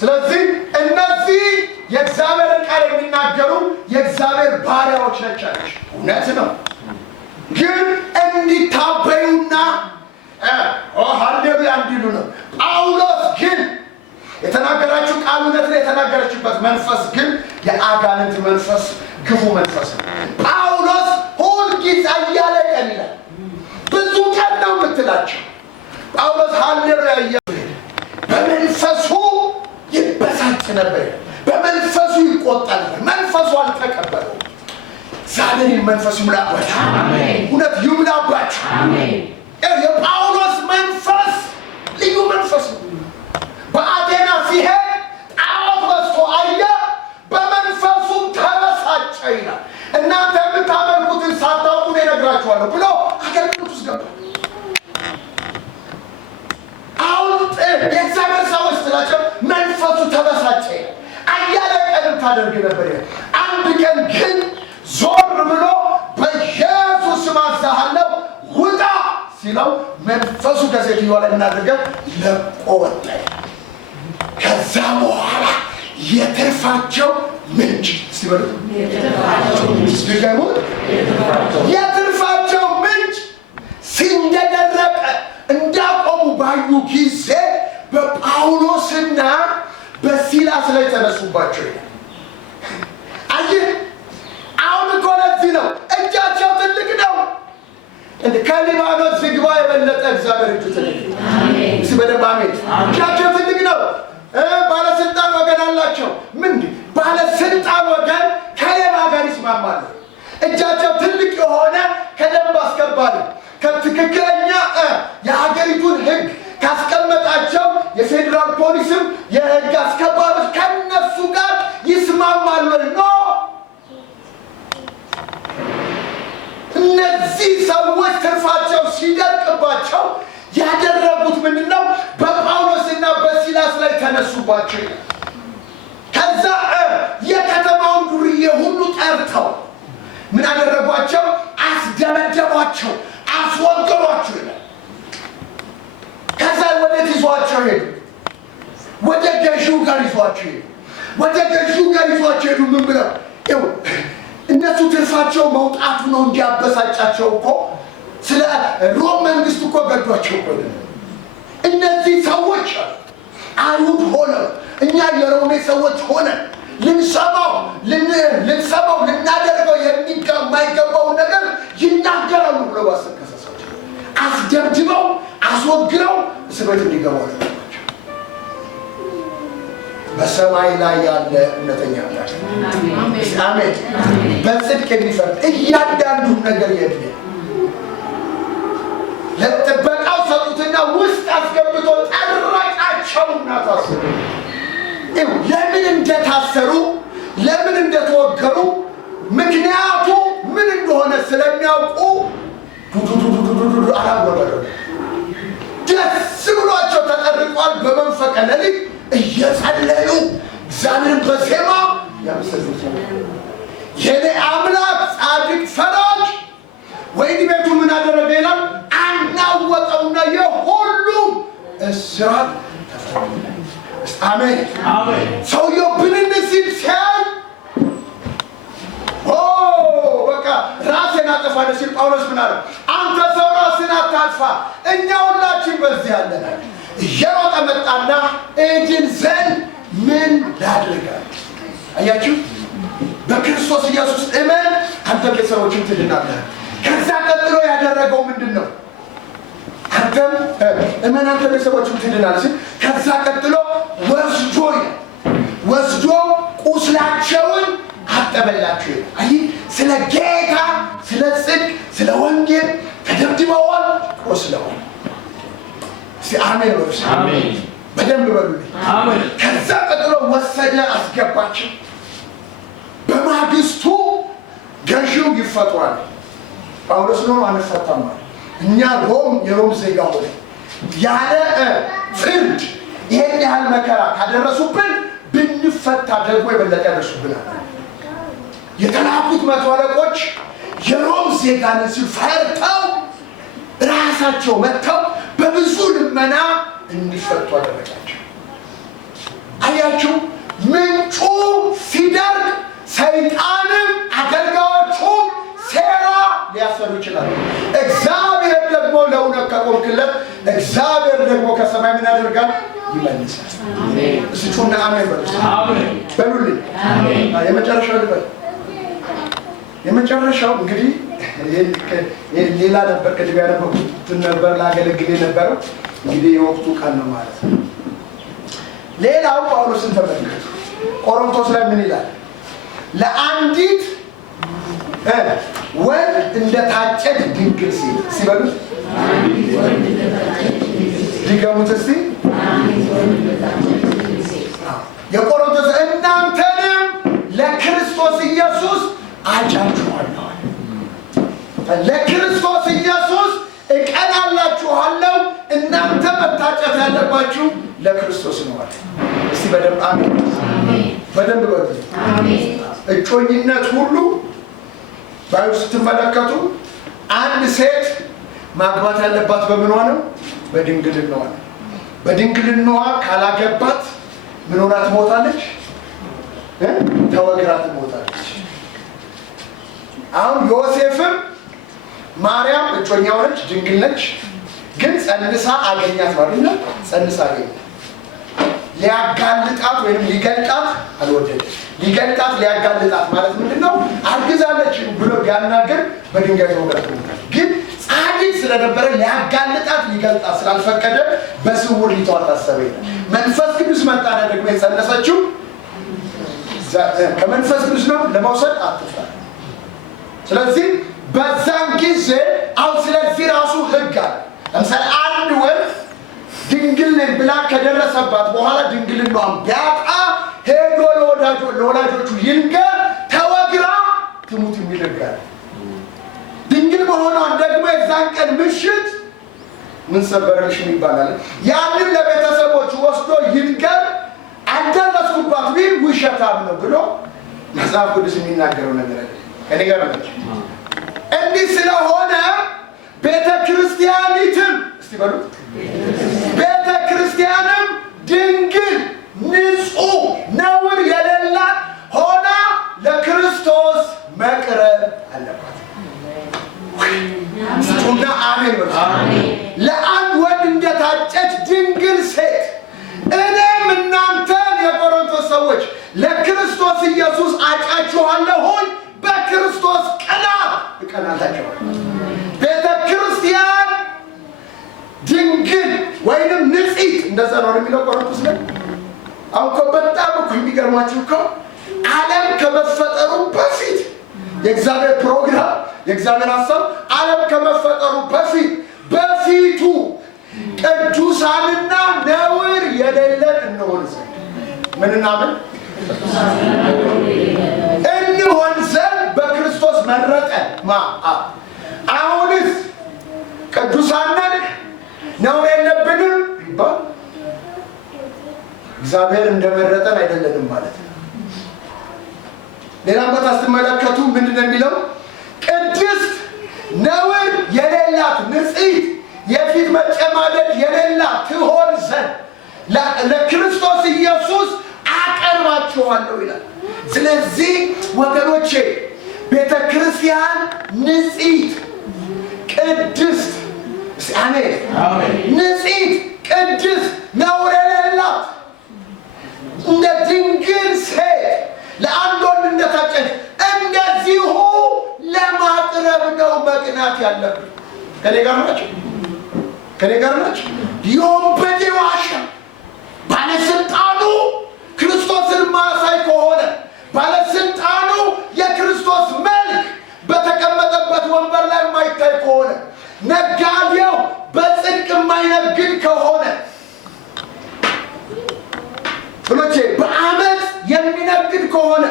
ስለዚህ እነዚህ የእግዚአብሔርን ቃል የሚናገሩ የእግዚአብሔር ባሪያዎች ናቸው። እውነት ነው። ግን እንዲታበዩና ሃሌሉያ እንዲሉ ነው። ጳውሎስ ግን የተናገራችሁ ቃል እውነት ነው። የተናገረችበት መንፈስ ግን የአጋንንት መንፈስ፣ ክፉ መንፈስ ነው። ጳውሎስ ሁልጊዜ እያለ ቀን ይላል። ብዙ ቀን ነው የምትላቸው። ጳውሎስ ሃሌሉያ እያለ በመንፈሱ ይበሳጭ ነበር፣ በመንፈሱ ይቆጣ ነበር። መንፈሱ አልተቀበለው። ዛሬ እግዚአብሔር መንፈስ ይሙላባችሁ። አሜን። እውነት ይሙላባችሁ። አሜን። የጳውሎስ መንፈስ ልዩ መንፈስ ነው። በአቴና ሲሄድ ጣዖት በዝቶ አየ፣ በመንፈሱ ተበሳጨ ይላል። እናንተ የምታመልኩትን ሳታውቁ ነው እነግራችኋለሁ ብሎ አገልግሎት ውስጥ ገባ። አሁን የእግዚአብሔር ሰዎች ስላቸው መንፈሱ ተበሳጨ ይላል። አያሌ ቀን ታደርግ ነበር። አንድ ቀን ግን ዞር ብሎ በኢየሱስ ስም አዝሃለሁ ውጣ ሲለው መንፈሱ ከሴትዮዋ ላይ እናደርገ ለቆ ወጣ። ከዛ በኋላ የትርፋቸው ምንጭ ሲበሉ የትርፋቸው ምንጭ ሲንደደረቀ እንዳቆሙ ባዩ ጊዜ በጳውሎስና በሲላስ ላይ ተነሱባቸው። አየህ፣ አሁን እኮ ለዚህ ነው እጃቸው ትልቅ ነው። ከሊባኖስ ዝግባ የበለጠ እግዚአብሔር እጁ ትልቅ ነው። እስኪ በደንብ አሜን። እጃቸው ትልቅ ነው። ባለስልጣን ወገን አላቸው። ምን ባለስልጣን ወገን ከሌባ ጋር ይስማማሉ። እጃቸው ትልቅ የሆነ ከደንብ አስከባሪ ከትክክለኛ የሀገሪቱን ሕግ ካስቀመጣቸው የፌዴራል ፖሊስም የሕግ አስከባሪዎች ከነሱ ጋር ይስማማሉ ነው። እነዚህ ሰዎች ትርፋቸው ሲደርቅባቸው ያደረጉት ምንድነው? በጳውሎስና በሲላስ ላይ ተነሱባቸው። ከዛ የከተማውን ዱርዬ ሁሉ ጠርተው ምን አደረጓቸው? አስደበደቧቸው፣ አስወገሯቸው ይላል። ከዛ ወዴት ይዟቸው ሄዱ? ወደ ገዢው ጋር ይዟቸው ሄዱ። ወደ ገዢው ጋር ይዟቸው ሄዱ። ምን ብለው? እነሱ ትርፋቸው መውጣቱ ነው እንዲያበሳጫቸው እኮ ስለ ሮም መንግስት እኮ ገዷቸው እኮ። እነዚህ ሰዎች አይሁድ ሆነው እኛ የሮሜ ሰዎች ሆነን ልንሰማው ልናደርገው የማይገባውን ነገር ይናገራሉ ብለው አሰከሰሰው። አስደብድበው አስወግረው እስር ቤት እንዲገቡ አደረጓቸው። በሰማይ ላይ ያለ እውነተኛ አምላክ አሜን፣ በጽድቅ የሚፈርድ እያንዳንዱ ነገር የለ ለጥበቃው ሰጡትና ውስጥ አስገብቶ ጠረቃቸውና ታሰሩ። ለምን እንደታሰሩ ለምን እንደተወገሩ ምክንያቱ ምን እንደሆነ ስለሚያውቁ አላወረዱ። ደስ ብሏቸው ተጠርቋል። በመንፈቀ ሌሊት እየጸለዩ እግዚአብሔርን በዜማ ያመሰግኑት። የኔ አምላክ ጻድቅ ፈራጅ ወይኒ ቤቱ ምን አደረገ ይላል? አናወጠውና የሁሉም እስራት ተፈታ። አሜን አሜን። ሰውየው ብንን ሲል ሲያይ በቃ ራሴን አጠፋለሁ ሲል ጳውሎስ ምን አለ? አንተ ሰው ራስን አታጥፋ፣ እኛ ሁላችን በዚህ ያለን። እየሮጠ መጣና እድን ዘንድ ምን ላድርጋል? አያችሁ፣ በክርስቶስ ኢየሱስ እመን አንተ ቤተሰቦችን ትድናለህ። ከዛ ቀጥሎ ያደረገው ምንድን ነው? አንተም እመን አንተ ቤተሰቦችን ትድናለህ። ከዛ ቀጥሎ ወስዶ ቁስላቸውን አጠበላቸው። አይ ስለ ጌታ ስለ ጽድቅ ስለ ወንጌል ተደብድበዋል፣ ቆስለዋል። አሜን በሉ። አሜን በደንብ በሉልኝ። አሜን። ከዛ ቀጥሎ ወሰደ፣ አስገባቸው። በማግስቱ ገዢው ይፈቷል። ጳውሎስ ነው አንፈታም አለ። እኛ የሮም ዜጋ ሆነ ያለ ፍርድ ይሄን ያህል መከራ ካደረሱብን ብንፈታ ደግሞ የበለጠ ያደርሱብናል። የተላኩት መቶ አለቆች የሮም ዜጋ ነን ሲሉ ፈርተው ራሳቸው መጥተው በብዙ ልመና እንዲፈቱ አደረጋቸው። አያችሁ፣ ምንጩ ሲደርቅ ሰይጣንም አገልጋዮቹ ሴራ ሊያሰሩ ይችላሉ። እግዚአብሔር ደግሞ ለእውነት ከቆምክለት እግዚአብሔር ደግሞ ከሰማይ ምን ያደርጋል? ይመልሳል። እስጩና አሜን በሉ። አሜን በሉልኝ። አሜን። የመጨረሻው ልበል። የመጨረሻው እንግዲህ ሌላ ነበር። ቅድም ያነበብኩት ነበር ላገለግል የነበረው እንግዲህ የወቅቱ ቀን ነው ማለት ነው። ሌላው ጳውሎስን ተመልከቱ። ቆሮንቶስ ላይ ምን ይላል? ለአንዲት ወንድ እንደታጨች ድንግል ሴት ሲበሉት ሊገሙት እስቲ የቆሮንቶስ እናንተንም ለክርስቶስ ኢየሱስ አጫችኋለሁ። ለክርስቶስ ኢየሱስ እቀናላችኋለሁ። እናንተ መታጨት ያለባችሁ ለክርስቶስ ነው ማለት። እስቲ በደንብ አሜን፣ በደንብ በሉ። እጮኝነት ሁሉ ባዩ ስትመለከቱ አንድ ሴት ማግባት ያለባት በምኗ ነው? በድንግልናዋ ነው። በድንግልናዋ ካላገባት ምን ሆና ትሞታለች? ተወግራ ትሞታለች። አሁን ዮሴፍም ማርያም እጮኛው ነች፣ ድንግል ነች። ግን ጸንሳ አገኛት ማለት ነው። ጸንሳ አገኛት። ሊያጋልጣት ወይም ሊገልጣት አልወደደም። ሊገልጣት ሊያጋልጣት ማለት ምንድነው? አርግዛለች ብሎ ቢያናገር በድንጋይ ነው ማለት ነው። ግን ጻድቅ ስለነበረ ሊያጋልጣት ሊገልጣት ስላልፈቀደ በስውር ሊተዋት አሰበ። መንፈስ ቅዱስ መጣና ደግሞ የጸነሰችው ከመንፈስ ቅዱስ ነው፣ ለመውሰድ አትፍራ። ስለዚህ በዛን ጊዜ አሁን ስለዚህ ራሱ ህግ አለ። ለምሳሌ አንድ ወንድ ድንግል ነኝ ብላ ከደረሰባት በኋላ ድንግልናዋን ቢያጣ ሄዶ ለወላጆቹ ይንገር፣ ተወግራ ትሙት የሚል ህግ አለ። ድንግል መሆኗን ደግሞ የዛን ቀን ምሽት ምን ሰበረልሽ ይባላል። ያንን ለቤተሰቦች ወስዶ ይንገር፣ አልደረስኩባት ቢል ውሸታም ነው ብሎ መጽሐፍ ቅዱስ የሚናገረው ነገር አለ። ከኔ ጋር ነች። እንዲህ ስለሆነ ቤተ ክርስቲያኒትም እስቲ በሉት ቤተ ክርስቲያንም ድንግል ንጹሕ ነውር የሌላት ሆና ለክርስቶስ መቅረብ አለባት። ስጡና አሜን በሉ። ለአንድ ወንድ እንደታጨች ድንግል ሴት እኔም እናንተን የቆሮንቶስ ሰዎች ለክርስቶስ ኢየሱስ አጫችኋለሁኝ። በክርስቶስ ቅናት እቀናላችኋለሁ። ቤተ ክርስቲያን ድንግል ወይንም ንጽሕት እንደዛ ነው የሚለው ቆሮንቶስ ላይ። አሁን እኮ በጣም እኮ የሚገርማችሁ እኮ ዓለም ከመፈጠሩ በፊት የእግዚአብሔር ፕሮግራም የእግዚአብሔር ሀሳብ ዓለም ከመፈጠሩ በፊቱ ቅዱሳንና ነውር የሌለን እንሆን ዘንድ ምንና ምን እንሆን ዘንድ በክርስቶስ መረጠን። አሁንስ ቅዱሳን ነን ነውር የለብንም ይባል እግዚአብሔር እንደመረጠን አይደለንም ማለት ነው። ሌላ ቦታ ስትመለከቱ ምንድን ነው የሚለው? ቅድስት ነውር የሌላት ንጽሕት የፊት መጨማደድ የሌላት ትሆን ዘንድ ለክርስቶስ ኢየሱስ አቀርባችኋለሁ ይላል። ስለዚህ ወገኖቼ ቤተ ክርስቲያን ንጽሕት ቅድስት አሜን፣ ንጽሕት ቅድስት ነውር የሌላት እንደ ድንግል ሴት ለአንድ ወንድ እንደታጨች እንደዚሁ ለማቅረብ ነው መቅናት ያለብን። ከኔ ጋር ናቸው? ከኔ ጋር ናቸው? የወንበዴ ዋሻ ባለስልጣኑ ክርስቶስን ማሳይ ከሆነ ባለስልጣኑ የክርስቶስ መልክ በተቀመጠበት ወንበር ላይ የማይታይ ከሆነ ነጋዴው በጽድቅ የማይነግድ ከሆነ ብሎቼ በአመት የሚነግድ ከሆነ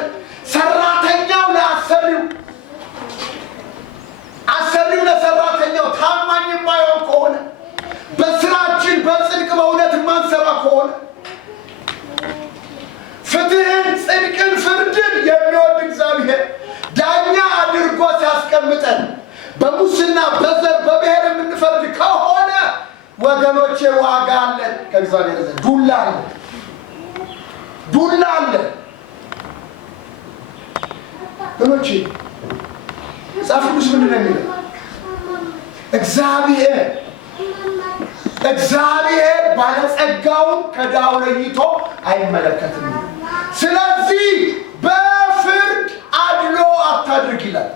ሰራተኛው ለአሰሪው አሰሪው ለሰራተኛው ታማኝ የማይሆን ከሆነ በስራችን በጽድቅ በእውነት የማንሰራ ከሆነ ፍትህን፣ ጽድቅን፣ ፍርድን የሚወድ እግዚአብሔር ዳኛ አድርጎ ሲያስቀምጠን በሙስና በዘር በብሔር የምንፈርድ ከሆነ ወገኖቼ ዋጋ አለን ከእግዚአብሔር ዘንድ። ዱላ አለ፣ ዱላ አለ ወገኖቼ። መጽሐፍ ቅዱስ ምንድን ነው የሚለው? እግዚአብሔር ባለጸጋውን ከድሃው ለይቶ አይመለከትም። ስለዚህ በፍርድ አድሎ አታድርግ ይላል።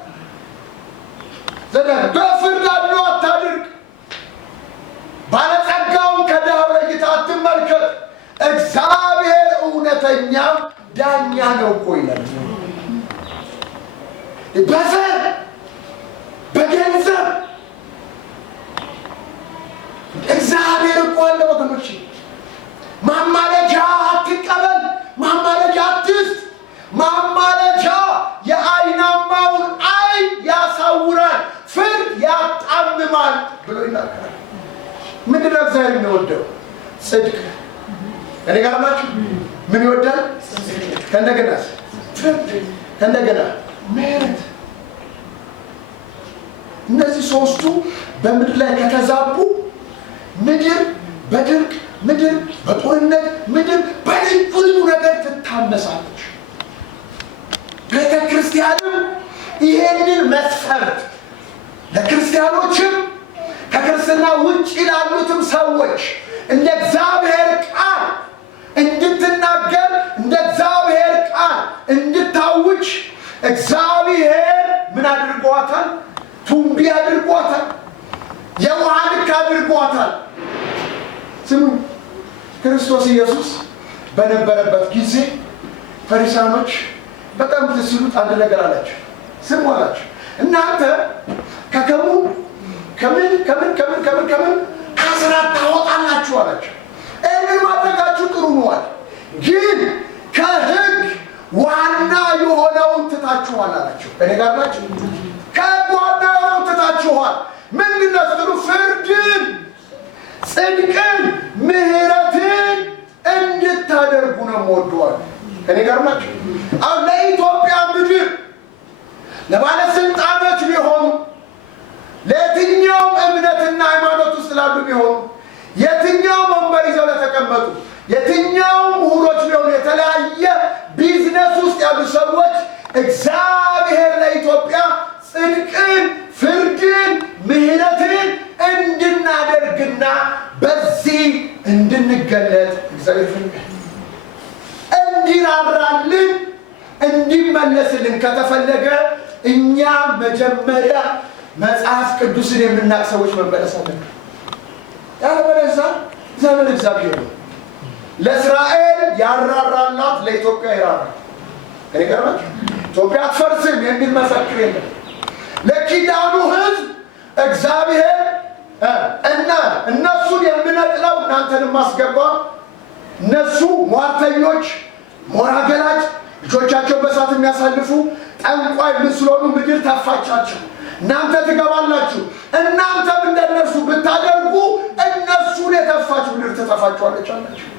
በፍርድ አድሎ አታድርግ፣ ባለጸጋውን ከድሃው ለይተህ አትመልከት፣ እግዚአብሔር እውነተኛ ዳኛ ነው እኮ ይላል። በዘር ምንድን ነው እግዚአብሔር የሚወደው? ጽድቅ። እኔ ጋር ናችሁ? ምን ይወዳል? ከእንደገና ፍርድ፣ ከእንደገና ምሕረት። እነዚህ ሶስቱ በምድር ላይ ከተዛቡ ምድር በድርቅ፣ ምድር በጦርነት፣ ምድር በልዩ ልዩ ነገር ትታመሳለች። ቤተ ክርስቲያንም ይሄንን መስፈርት ለክርስቲያኖችም ከክርስትና ውጭ ላሉትም ሰዎች እንደ እግዚአብሔር ቃል እንድትናገር፣ እንደ እግዚአብሔር ቃል እንድታውጅ እግዚአብሔር ምን አድርጓታል? ቱንቢ አድርጓታል። የውሃ ልክ አድርጓታል። ስሙ፣ ክርስቶስ ኢየሱስ በነበረበት ጊዜ ፈሪሳኖች በጣም ትስሉት አንድ ነገር አላቸው። ስሙ አላቸው፣ እናንተ ከምን አስራት ታወጣላችሁ አላቸው። ይህንን ማድረጋችሁ ጥሩ ነዋል፣ ግን ከሕግ ዋና የሆነውን ትታችኋል አላቸው። እኔ ጋር ናቸው? ከሕግ ዋና የሆነውን ትታችኋል። ምንድን ነው ስትሉ፣ ፍርድን፣ ጽድቅን፣ ምሕረትን እንድታደርጉ ነው የምወደዋል። እኔ ጋር ናቸው? አሁን ለኢትዮጵያ ምድር ለባለስልጣኖች ቢሆኑ፣ ለየትኛውም እምነትና ሃይማኖት ውስጥ ላሉ ቢሆኑ፣ የትኛውም ወንበር ይዘው ለተቀመጡ፣ የትኛውም ምሁሮች ቢሆኑ፣ የተለያየ ቢዝነስ ውስጥ ያሉ ሰዎች እግዚአብሔር ለኢትዮጵያ ጽድቅን፣ ፍርድን፣ ምሕረትን እንድናደርግና በዚህ እንድንገለጥ እግዚአብሔር ይፈልጋል። እንዲራራልን፣ እንዲመለስልን ከተፈለገ እኛ መጀመሪያ መጽሐፍ ቅዱስን የምናውቅ ሰዎች መመለስ አለብን። ያለበለዚያ ዘመን እግዚአብሔር ነው። ለእስራኤል ያራራላት ለኢትዮጵያ ይራራል። እኔ ገርማች ኢትዮጵያ አትፈርስም የሚል መፈክር የለም። ለኪዳኑ ሕዝብ እግዚአብሔር እና እነሱን የምነጥለው እናንተንም ማስገባ፣ እነሱ ሟርተኞች፣ ሞራ ገላጭ፣ ልጆቻቸው በእሳት የሚያሳልፉ ጠንቋይ ስለሆኑ ምድር ተፋቻቸው። እናንተ ትገባላችሁ። እናንተም እንደነሱ ብታደርጉ እነሱን የተፋች ምድር ትተፋችኋለች አላቸው።